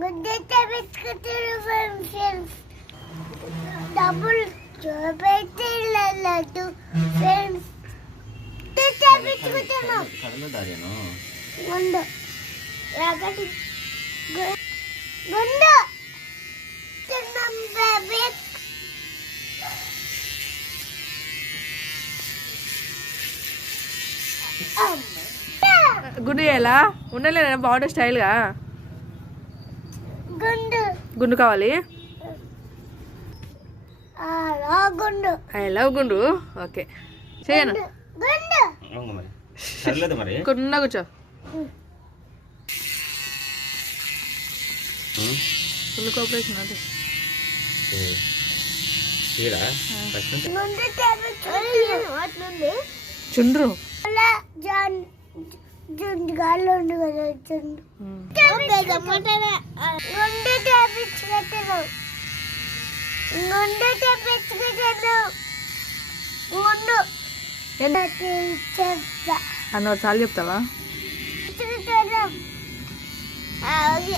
గుడ్డు తెప్పించుకుంటారు ఫ్రెండ్స్. డబ్బులు చూపెట్టలేదు ఫ్రెండ్స్. తెప్పించుకుంటున్నాం. గుండు ఒకటి గుండు తిన్నాం బేబీ. గుండు చేయాలా? ఉండలేనా బాగుంటుంది స్టైల్గా? గుండు కావాలి. ఐ లవ్ గుండు. ఓకే చేయను. కున్నా కూర్చో. ఫుల్ కోఆపరేషన్ అంటే చుండ్రు గాల్లో ఉండు కదా చుండు. గుండు తెప్పించుకుంటాను. గుండు తెప్పించుకుంటాను. గుండు అన్న చాలు చెప్తావా? ఓకే